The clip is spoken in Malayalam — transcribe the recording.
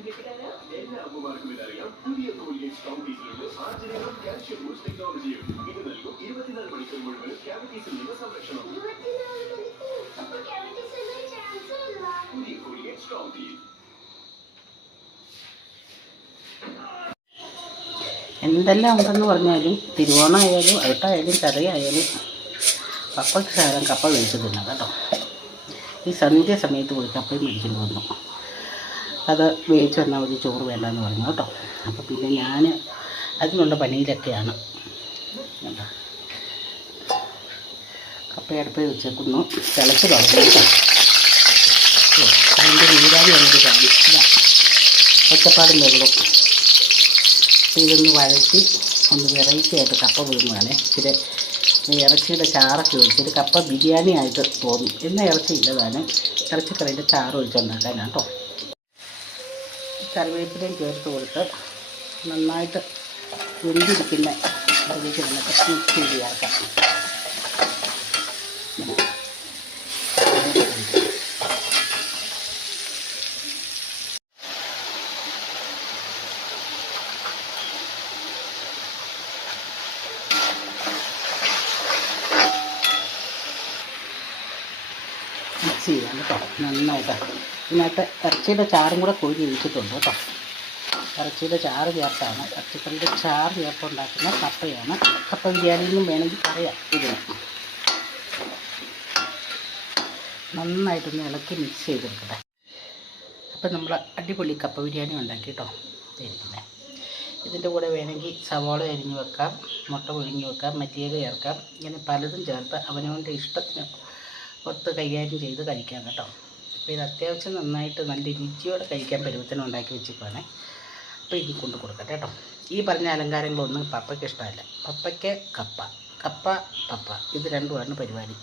എല്ലാ അമ്മമാർക്കും ഇതറിയാം. പുതിയ കോൾഗേറ്റ് സ്ട്രോങ് ടീത്തിലുള്ള ആർജിനിലും കാൽഷ്യം ബൂസ്റ്റ് ടെക്നോളജിയും ഇത് നൽകും 24 മണിക്കൂർ മുഴുവൻ ക്യാവിറ്റീസിൽ നിന്ന് സംരക്ഷണം. പുതിയ കോൾഗേറ്റ് സ്ട്രോങ് ടീത്ത്. എന്തെല്ലാം ഉണ്ടെന്ന് പറഞ്ഞാലും തിരുവോണമായാലും അവിട്ടായാലും കറിയായാലും കപ്പയ്ക്ക് ശകലം കപ്പ വേവിച്ച് തിന്നാം കേട്ടോ. ഈ സന്ധ്യ സമയത്ത് പോയി കപ്പയും മേടിച്ചിട്ട് വന്നു. അത് വേവിച്ച് വന്നാൽ മതി, ചോറ് വേണ്ടെന്ന് പറഞ്ഞു കേട്ടോ. അപ്പോൾ പിന്നെ ഞാൻ അതിനുള്ള പണിയിലൊക്കെയാണ് കേട്ടോ. കപ്പയടുപ്പ് വെച്ചേക്കുന്നു, തിളച്ച് തുടങ്ങി കേട്ടോ. അതിൻ്റെ നീരാവി വന്നൊരു കാര്യം ഇതാ ഒറ്റപ്പാടും വെള്ളം. ഇതൊന്ന് വഴറ്റി ഒന്ന് വെറൈറ്റി ആയിട്ട് കപ്പ പുഴുങ്ങുകയാണേ. ഇച്ചിരി ഇറച്ചിയുടെ ചാറൊക്കെ ഒഴിച്ചിട്ട് കപ്പ ബിരിയാണി ആയിട്ട് തോന്നും. എന്ന ഇറച്ചി ഇല്ലതാണ്, ഇറച്ചിക്കറിയുടെ ചാറ് ഒഴിച്ചുണ്ടാക്കാനാണ് കേട്ടോ. കറിവേപ്പിലയും ചേർത്ത് കൊടുത്ത് നന്നായിട്ട് വെന്തിരിക്കുന്ന അതിലേക്ക് നമുക്ക് മിക്സ് ചെയ്താക്കാം. മിക്സ് ചെയ്യാം കേട്ടോ നന്നായിട്ട്. ഇതിനകത്ത് ഇറച്ചിയുടെ ചാറും കൂടെ കോരി ഒഴിച്ചിട്ടുണ്ട് കേട്ടോ. ഇറച്ചിയുടെ ചാറ് ചേർത്താണ്, ഇറച്ചിക്കറിയുടെ ചാറ് ചേർത്തുണ്ടാക്കുന്ന കപ്പയാണ്. കപ്പ ബിരിയാണിയെന്നും വേണമെങ്കിൽ പറയാം. ഇതിന് നന്നായിട്ടൊന്ന് ഇളക്കി മിക്സ് ചെയ്തെടുക്കട്ടെ. അപ്പം നമ്മൾ അടിപൊളി കപ്പ ബിരിയാണി ഉണ്ടാക്കി കേട്ടോ. ഇരിക്കുന്നത് ഇതിൻ്റെ കൂടെ വേണമെങ്കിൽ സവാള അരിഞ്ഞ് വെക്കാം, മുട്ട പൊഴിഞ്ഞ് വെക്കാം, മല്ലിയില ചേർക്കാം. ഇങ്ങനെ പലതും ചേർത്ത് അവനവൻ്റെ ഇഷ്ടത്തിന് ഒത്ത് കൈകാര്യം ചെയ്ത് കഴിക്കാം കേട്ടോ. അപ്പോൾ ഇത് അത്യാവശ്യം നന്നായിട്ട് നല്ല രുചിയോടെ കഴിക്കാൻ പരുവത്തിന് ഉണ്ടാക്കി വെച്ചിരിക്കുകയാണേ. അപ്പോൾ ഇനി കൊണ്ട് കൊടുക്കട്ടെ കേട്ടോ. ഈ പറഞ്ഞ അലങ്കാരങ്ങളൊന്നും പപ്പയ്ക്ക് ഇഷ്ടമല്ല. പപ്പയ്ക്ക് കപ്പ, കപ്പ പപ്പ, ഇത് രണ്ടുമാണ് പരിപാടി.